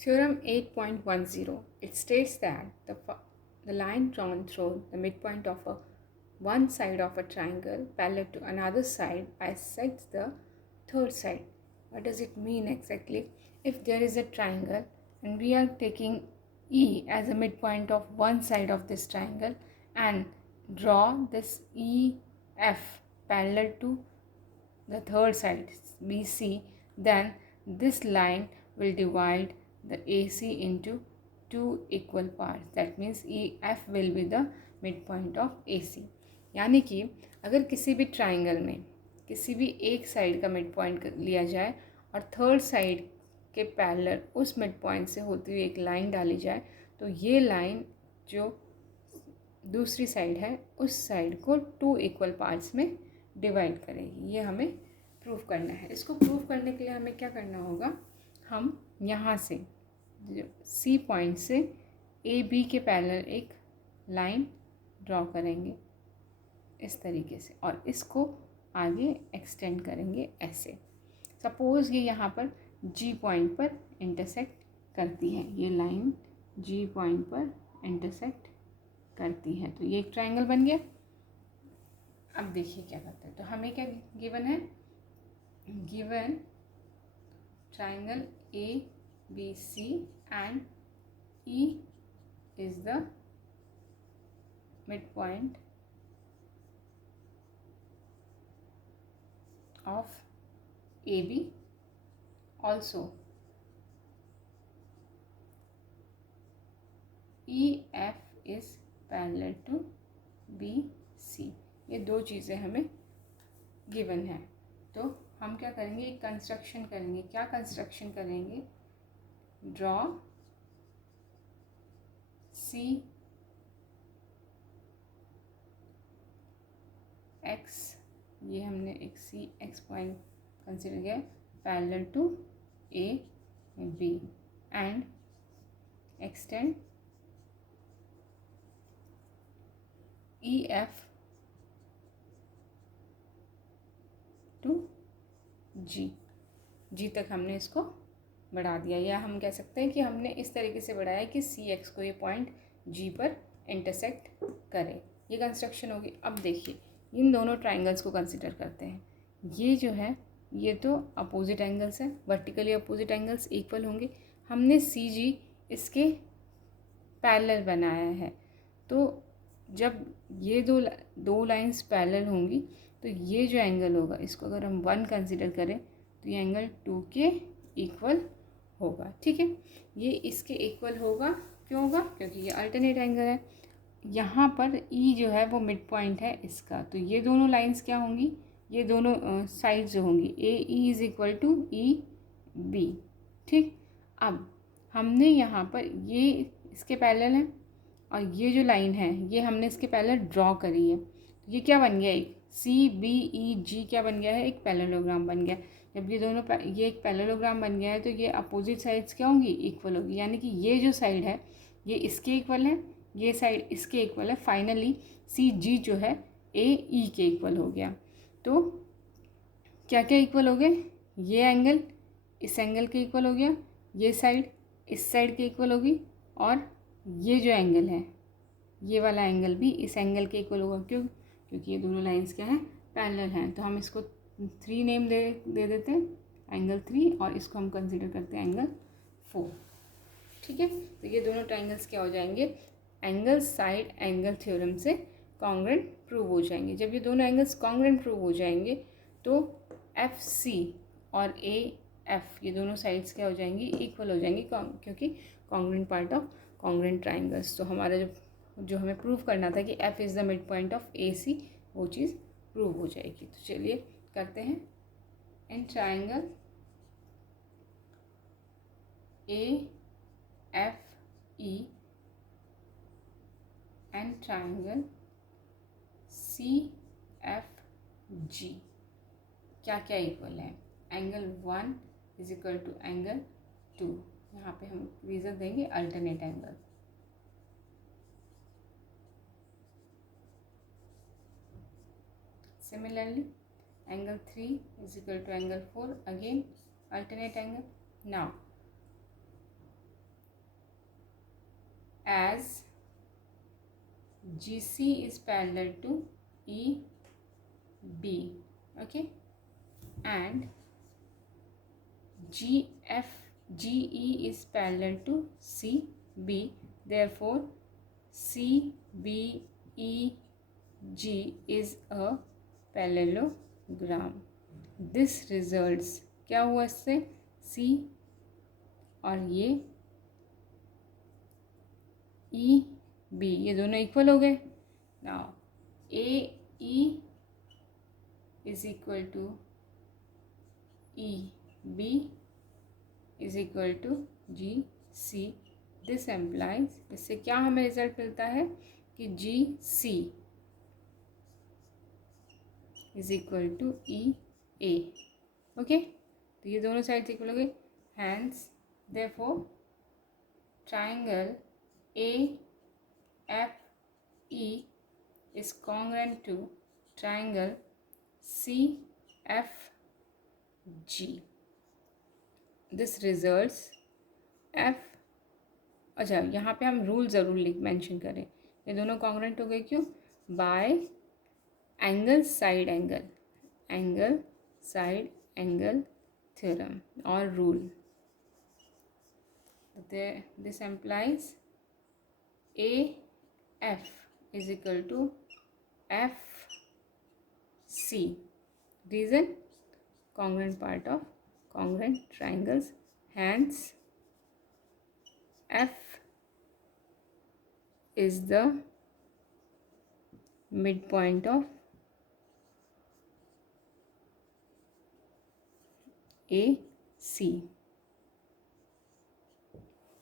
Theorem 8.10. It states that the line drawn through the midpoint of one side of a triangle parallel to another side bisects the third side. What does it mean exactly? If there is a triangle and we are taking E as a midpoint of one side of this triangle and draw this EF parallel to the third side BC, then this line will divide the AC into two equal parts. That means EF will be the midpoint of AC. यानी कि अगर किसी भी triangle में किसी भी एक side का मिड पॉइंट लिया जाए और थर्ड साइड के पैरेलल उस मिड पॉइंट से होती हुई एक लाइन डाली जाए, तो ये लाइन जो दूसरी साइड है उस साइड को टू इक्वल पार्ट्स में डिवाइड करेगी। ये हमें प्रूफ करना है। इसको प्रूफ करने के लिए हमें क्या करना होगा, हम यहाँ से सी पॉइंट से ए बी के पैरेलल एक लाइन ड्रॉ करेंगे इस तरीके से और इसको आगे एक्सटेंड करेंगे ऐसे। सपोज़ ये यहाँ पर जी पॉइंट पर इंटरसेक्ट करती है, ये लाइन जी पॉइंट पर इंटरसेक्ट करती है, तो ये एक ट्रायंगल बन गया। अब देखिए क्या करते हैं, तो हमें क्या गिवन है, given triangle ABC and E is the midpoint of AB. Also EF is parallel to BC। ये दो चीज़ें हमें गिवन है, तो हम क्या करेंगे, एक कंस्ट्रक्शन करेंगे। क्या कंस्ट्रक्शन करेंगे, ड्रॉ सी एक्स, ये हमने एक सी एक्स पॉइंट कंसिडर किया parallel to A B and extend E F to G तक हमने इसको बढ़ा दिया, या हम कह सकते हैं कि हमने इस तरीके से बढ़ाया कि सी एक्स को ये पॉइंट जी पर इंटरसेक्ट करे। ये कंस्ट्रक्शन होगी। अब देखिए इन दोनों ट्राइंगल्स को कंसिडर करते हैं। ये जो है ये तो अपोजिट एंगल्स हैं, वर्टिकली अपोजिट एंगल्स इक्वल होंगे। हमने सी जी इसके पैरेलल बनाया है, तो जब ये दो लाइंस पैरेलल होंगी तो ये जो एंगल होगा इसको अगर हम 1 कंसिडर करें तो ये एंगल 2 के इक्वल होगा। ठीक है, ये इसके इक्वल होगा। क्यों होगा, क्योंकि ये अल्टरनेट एंगल है। यहाँ पर ई जो है वो मिड पॉइंट है इसका, तो ये दोनों लाइंस क्या होंगी, ये दोनों साइड्स जो होंगी A E is equal to E B. ठीक, अब हमने यहाँ पर ये इसके पैरेलल है और ये जो लाइन है ये हमने इसके पैरेलल ड्रॉ करी है। ये क्या बन गया, एक सी बी ई जी क्या बन गया है, एक पैरेललोग्राम बन गया। जब ये दोनों ये एक पैरेललोग्राम बन गया है तो ये अपोजिट साइड्स क्या होंगी, इक्वल होगी। यानी कि ये जो साइड है ये इसके इक्वल है, ये साइड इसके इक्वल है। फाइनली सी जी जो है ए ई के इक्वल हो गया। तो क्या क्या इक्वल हो गए, ये एंगल इस एंगल के इक्वल हो गया, ये साइड इस साइड के इक्वल होगी, और ये जो एंगल है ये वाला एंगल भी इस एंगल के इक्वल होगा। क्यों, क्योंकि ये दोनों लाइंस क्या हैं, पैरेलल हैं। तो हम इसको 3 नेम दे देते हैं, एंगल 3, और इसको हम कंसिडर करते हैं एंगल 4। ठीक है, तो ये दोनों ट्राइंगल्स क्या हो जाएंगे, एंगल साइड एंगल थ्योरम से कॉन्ग्रेंट प्रूव हो जाएंगे। जब ये दोनों एंगल्स कॉन्ग्रेंट प्रूव हो जाएंगे तो एफ सी और ए एफ ये दोनों साइड्स क्या हो जाएंगी, इक्वल हो जाएंगी, क्योंकि congruent part of congruent triangles. तो हमारा जो हमें प्रूव करना था कि F is the mid point of A C, वो चीज़ प्रूव हो जाएगी। तो चलिए करते हैं। In triangle A F E and triangle C F G क्या क्या इक्वल है, angle 1 is equal to angle 2। यहाँ पे हम रीज़न देंगे alternate angle. Similarly, angle 3 is equal to angle 4, again alternate angle. Now, as GC is parallel to EB, okay, and GE is parallel to CB, therefore CBEG is a parallelogram. This results, क्या हुआ इससे, C और ये EB ये दोनों equal हो गए. Now AE is equal to EB is equal to GC. This implies, इससे क्या हमें रिजल्ट मिलता है कि GC is equal to EA. Okay, तो ये दोनों साइड्स इक्वल हो गए. Hence therefore triangle AFE is congruent to triangle CFG. This results F. अच्छा, यहाँ पे हम रूल ज़रूर मेंशन करें. ये दोनों कॉन्ग्रुएंट हो गए, क्यों? By angle side angle theorem और rule. This implies AF is equal to FC. Reason, congruent part of congruent triangles. Hence F is the midpoint of AC.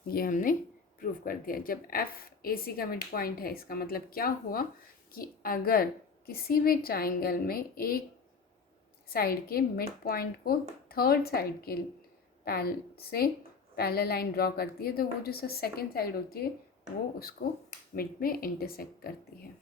ये हमने प्रूव कर दिया. जब F AC का मिड पॉइंट है, इसका मतलब क्या हुआ कि अगर किसी भी ट्राइंगल में एक साइड के मिड पॉइंट को थर्ड साइड के से पैरेलल लाइन ड्रॉ करती है, तो वो जो सेकंड साइड होती है वो उसको मिड में इंटरसेक्ट करती है.